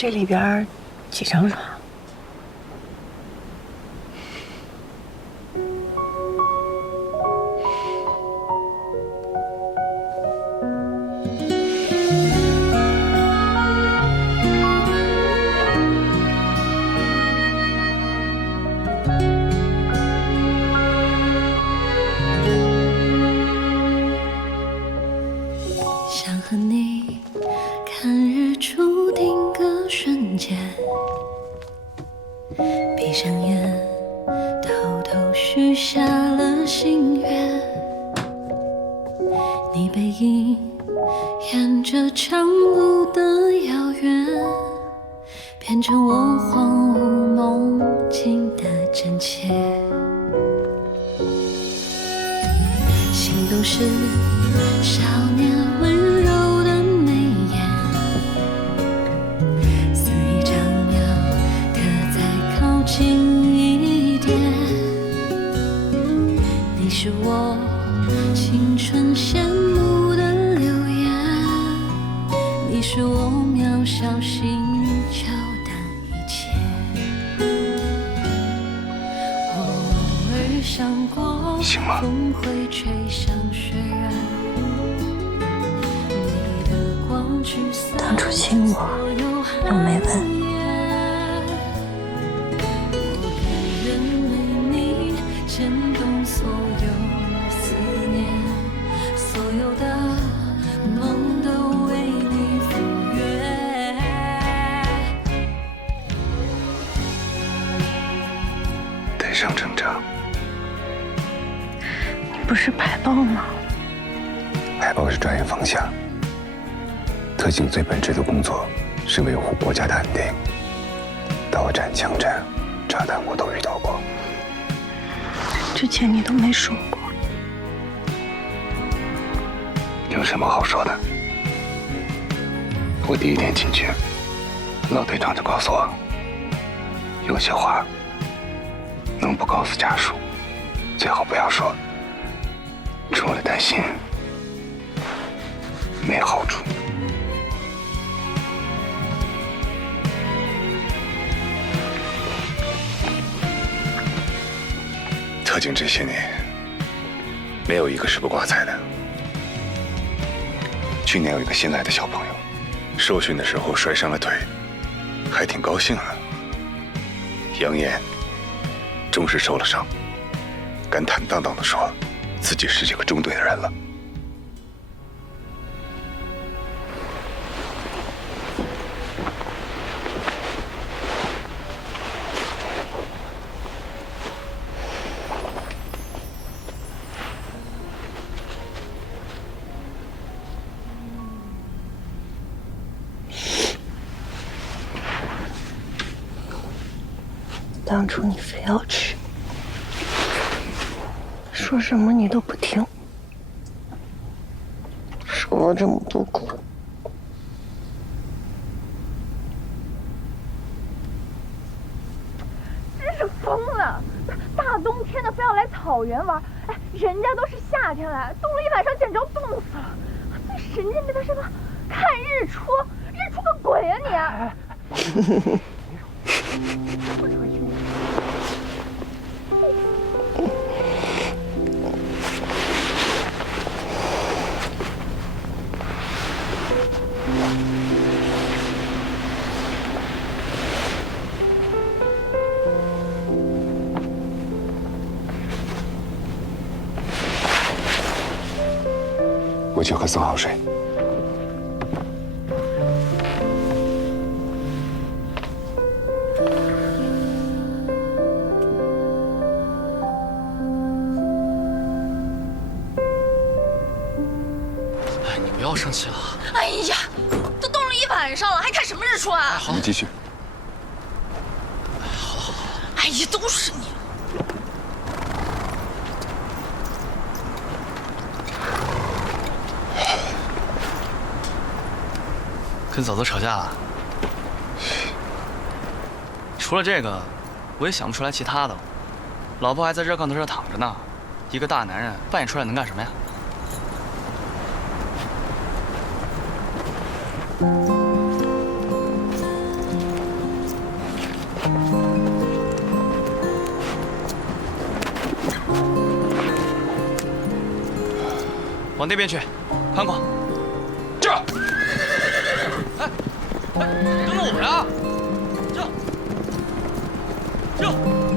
这里边几张床？许下了心愿。你背影沿着长路的遥远，变成我荒芜梦境的真切。心动是，少年青春羡慕的流言，你是我渺小星球的一切。偶尔想过，风会吹向你的光驱散当初亲我所有又没问。寒夜。我甘愿为你上成长，你不是排爆吗？排爆是专业方向。特警最本质的工作是维护国家的安定。刀战、枪战、炸弹我都遇到过。之前你都没说过。有什么好说的？我第一天进去，老队长就告诉我，有些话能不告诉家属，最好不要说，除了担心，没好处。特警这些年，没有一个是不挂彩的。去年有一个新来的小朋友，受训的时候摔伤了腿，还挺高兴啊。扬言，终是受了伤，敢坦荡荡地说，自己是这个中队的人了。当初你非要去，说什么你都不听，受了这么多苦，真是疯了！大冬天的非要来草原玩，哎，人家都是夏天来，冻了一晚上，简直要冻死了。最神经病的是吧？看日出，日出个鬼啊你！我去和宋浩睡。哎，你不要生气了。哎呀，晚上了，还看什么日出啊？好你继续。好好好哎呀，都是你！跟嫂子吵架了？除了这个，我也想不出来其他的了。老婆还在热炕头上躺着呢，一个大男人半夜出来能干什么呀？往那边去，宽广。这，哎，哎，跟着我呀！这，这。